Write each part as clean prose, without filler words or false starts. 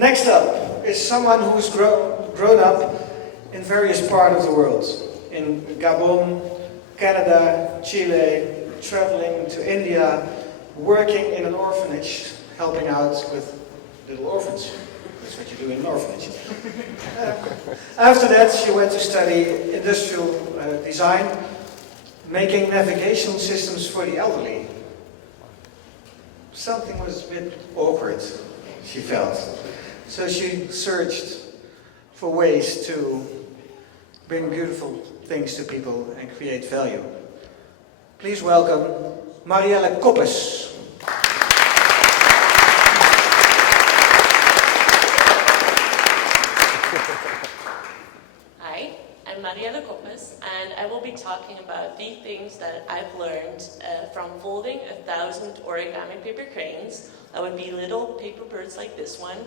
Next up is someone who's grown up in various parts of the world. In Gabon, Canada, Chile, traveling to India, working in an orphanage, helping out with little orphans. That's what you do in an orphanage. After that, she went to study industrial design, making navigation systems for the elderly. Something was a bit awkward, she felt. So she searched for ways to bring beautiful things to people and create value. Please welcome Marielle Koppes. Hi, I'm Marielle Koppes, and I will be talking about the things that I've learned from folding 1,000 origami paper cranes, that would be little paper birds like this one,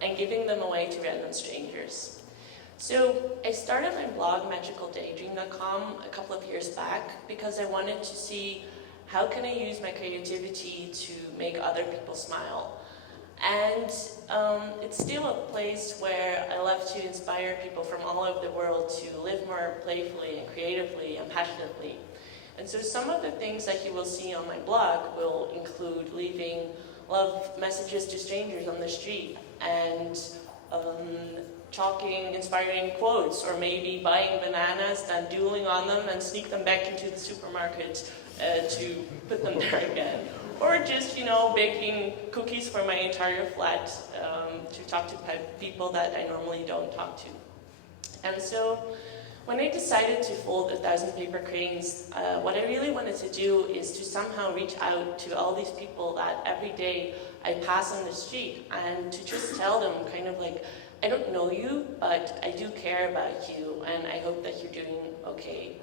and giving them away to random strangers. So I started my blog magicaldaydream.com a couple of years back because I wanted to see how can I use my creativity to make other people smile. And it's still a place where I love to inspire people from all over the world to live more playfully and creatively and passionately. And so some of the things that you will see on my blog will include leaving love messages to strangers on the street and chalking inspiring quotes, or maybe buying bananas and dueling on them and sneak them back into the supermarket to put them there again. Or just, baking cookies for my entire flat to talk to people that I normally don't talk to. And so when I decided to fold 1,000 paper cranes, what I really wanted to do is to somehow reach out to all these people that every day I pass on the street, and to just tell them kind of like, I don't know you, but I do care about you, and I hope that you're doing okay.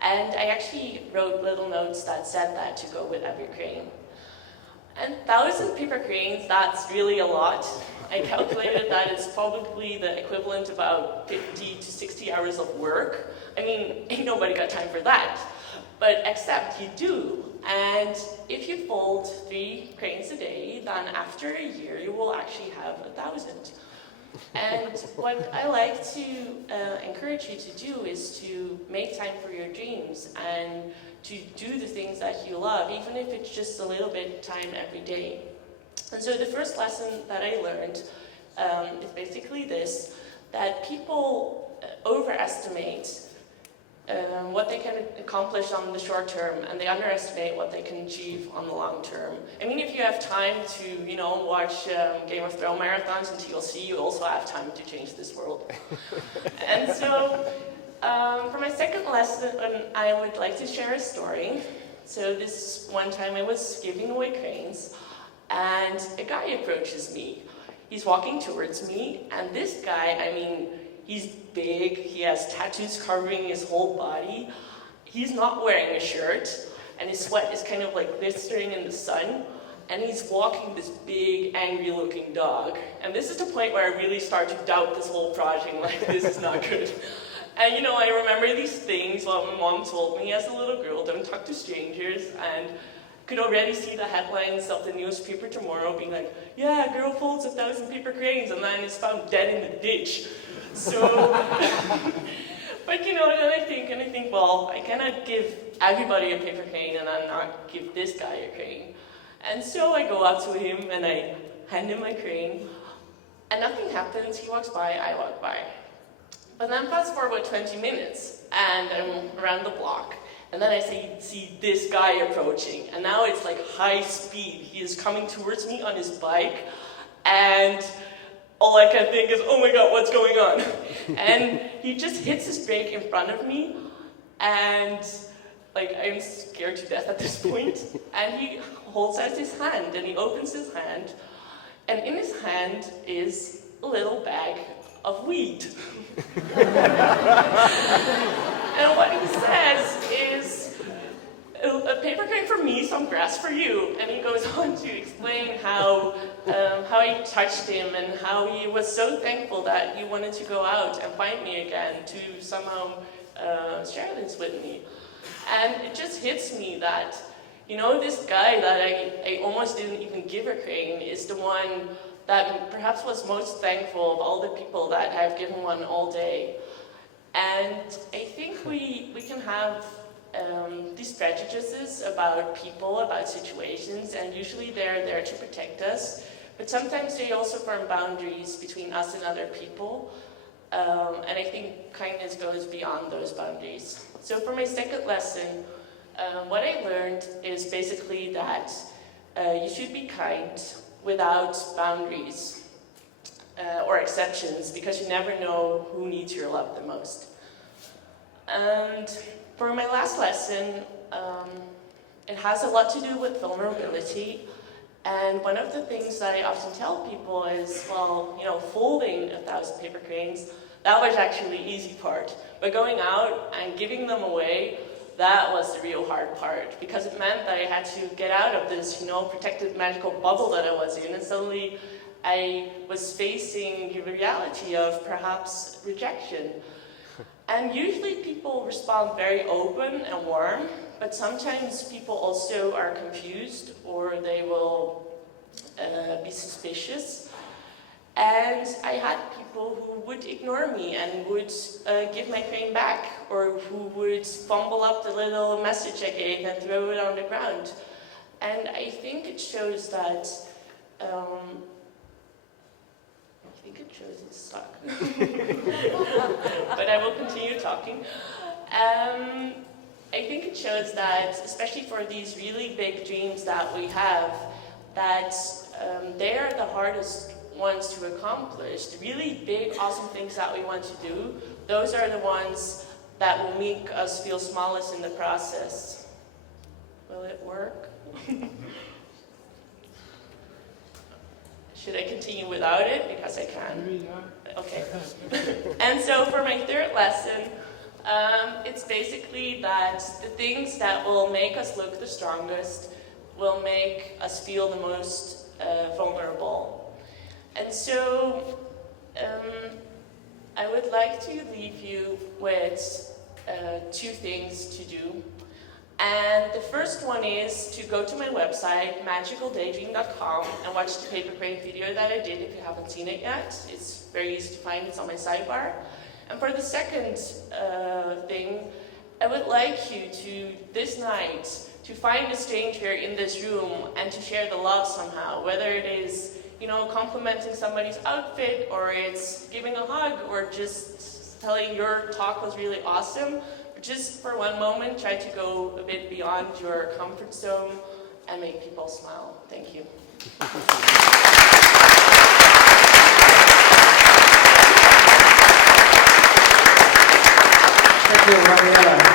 And I actually wrote little notes that said that to go with every crane. And 1,000 paper cranes, that's really a lot. I calculated that it's probably the equivalent of about 50 to 60 hours of work. I mean, ain't nobody got time for that. But except you do. And if you fold 3 cranes a day, then after a year you will actually have 1,000. And what I like to encourage you to do is to make time for your dreams and to do the things that you love, even if it's just a little bit time every day. And so the first lesson that I learned is basically this, that people overestimate what they can accomplish on the short term, and they underestimate what they can achieve on the long term. I mean, if you have time to, watch Game of Thrones marathons and TLC, you also have time to change this world. And so, for my second lesson, I would like to share a story. So this one time I was giving away cranes, and a guy approaches me. He's walking towards me, and this guy, he's big, he has tattoos covering his whole body. He's not wearing a shirt, and his sweat is kind of like glistering in the sun. And he's walking this big, angry-looking dog. And this is the point where I really start to doubt this whole project, like, this is not good. And I remember these things what my mom told me as a little girl, don't talk to strangers, and could already see the headlines of the newspaper tomorrow being like, yeah, girl folds 1,000 paper cranes and then is found dead in the ditch. So, but then I think, well, I cannot give everybody a paper crane and then not give this guy a crane. And so I go up to him and I hand him my crane, and nothing happens. He walks by, I walk by. But then fast forward 20 minutes, and I'm around the block, and then I see this guy approaching, and now it's like high speed. He is coming towards me on his bike, and all I can think is, oh my god, what's going on? And he just hits his brake in front of me, and I'm scared to death at this point, and he holds out his hand, and he opens his hand, and in his hand is a little bag of weed. And what he says is, a paper crane for me, some grass for you. And he goes on to explain how he touched him and how he was so thankful that he wanted to go out and find me again to somehow share this with me. And it just hits me that, this guy that I almost didn't even give a crane is the one that perhaps was most thankful of all the people that have given one all day. And I think we can have these prejudices about people, about situations, and usually they're there to protect us. But sometimes they also form boundaries between us and other people. And I think kindness goes beyond those boundaries. So for my second lesson, what I learned is basically that you should be kind without boundaries or exceptions, because you never know who needs your love the most. And for my last lesson, it has a lot to do with vulnerability. And one of the things that I often tell people is, well, you know, folding 1,000 paper cranes, that was actually the easy part. But going out and giving them away, that was the real hard part, because it meant that I had to get out of this, you know, protected magical bubble that I was in, and suddenly I was facing the reality of perhaps rejection. And usually people respond very open and warm, but sometimes people also are confused, or they will be suspicious. And I had people who would ignore me and would give my crane back, or who would fumble up the little message I gave and throw it on the ground. And I think it shows that, it's stuck. But I will continue talking. I think it shows that, especially for these really big dreams that we have, that they are the hardest ones to accomplish. The really big, awesome things that we want to do, those are the ones that will make us feel smallest in the process. Will it work? Should I continue without it? Because I can. Okay. And so for my third lesson, it's basically that the things that will make us look the strongest will make us feel the most vulnerable. And so I would like to leave you with two things to do. And the first one is to go to my website, magicaldaydream.com, and watch the paper crane video that I did if you haven't seen it yet. It's very easy to find, it's on my sidebar. And for the second thing, I would like you to, this night, to find a stranger in this room and to share the love somehow, whether it is, you know, complimenting somebody's outfit, or it's giving a hug, or just telling your talk was really awesome. Just for one moment, try to go a bit beyond your comfort zone and make people smile. Thank you. Thank you, Mariella.